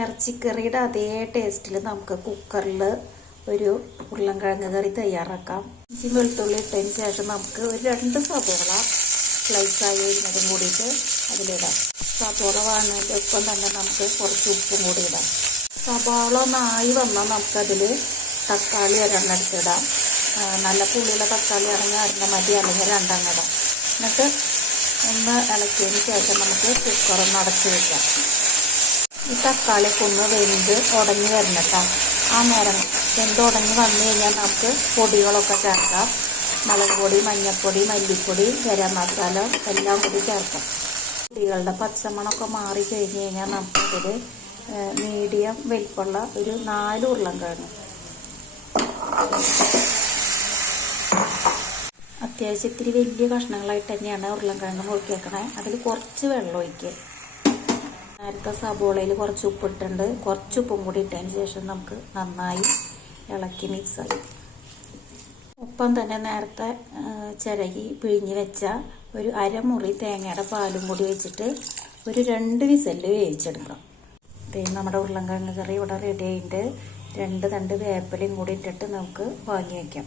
ഇറച്ചിക്കറിയുടെ അതേ ടേസ്റ്റിൽ നമുക്ക് കുക്കറിൽ ഒരു ഉരുളൻകിഴങ്ങ് കറി തയ്യാറാക്കാം. ഇഞ്ചി വെളുത്തുള്ളി ഇട്ടതിന് ശേഷം നമുക്ക് ഒരു 2 സവോള സ്ലൈസായി വരുന്നതും കൂടിയിട്ട് അതിലിടാം. സവോള വാങ്ങുന്നതിൻ്റെ ഒപ്പം തന്നെ നമുക്ക് കുറച്ച് ഉപ്പും കൂടി ഇടാം. സവോള ഒന്നായി വന്നാൽ നമുക്കതിൽ തക്കാളി ഒരെണ്ണെടുത്തിടാം. നല്ല പുളിയുള്ള തക്കാളി ആണെങ്കിൽ 1 മതി, അല്ലെങ്കിൽ 2 ഇടാം. എന്നിട്ട് ഒന്ന് ഇളക്കിയതിന് ശേഷം നമുക്ക് കുക്കറൊന്ന് അടച്ച് വയ്ക്കാം. ഈ തക്കാളിയൊക്കെ ഒന്ന് വെന്ത് ഉടഞ്ഞ് വരണട്ടോ. ആ നേരം വെന്ത് ഉടഞ്ഞ് വന്നു കഴിഞ്ഞാൽ നമുക്ക് പൊടികളൊക്കെ ചേർക്കാം. മുളക് പൊടി, മഞ്ഞൾപ്പൊടി, മല്ലിപ്പൊടി, ഗരം മസാല എല്ലാം കൂടി ചേർക്കാം. പൊടികളുടെ പച്ചമണമൊക്കെ മാറി കഴിഞ്ഞ് കഴിഞ്ഞാൽ നമുക്കതിൽ മീഡിയം വലിപ്പമുള്ള ഒരു 4 ഉരുളൻകിഴങ്ങ്, അത്യാവശ്യം ഇത്തിരി വലിയ കഷ്ണങ്ങളായിട്ട് തന്നെയാണ് ഉരുളൻകിഴങ്ങ് നോക്കിയേക്കണേ. അതിൽ കുറച്ച് വെള്ളം ഒഴിക്കുക. നേരത്തെ സബോളയിൽ കുറച്ച് ഉപ്പിട്ടുണ്ട്. കുറച്ച് ഉപ്പും കൂടി ഇട്ടതിന് ശേഷം നമുക്ക് നന്നായി ഇളക്കി മിക്സായി. ഒപ്പം തന്നെ നേരത്തെ ചിരകി പിഴിഞ്ഞ് വെച്ച ഒരു അരമുറി തേങ്ങയുടെ പാലും കൂടി വെച്ചിട്ട് ഒരു 2 വിസിൽ വേവിച്ചെടുക്കാം. നമ്മുടെ ഉരുളൻകിഴങ്ങ് കറി ഇവിടെ റെഡി ആയിട്ട് 2 തണ്ട് വേപ്പിലയും കൂടി ഇട്ടിട്ട് നമുക്ക് വാങ്ങി വയ്ക്കാം.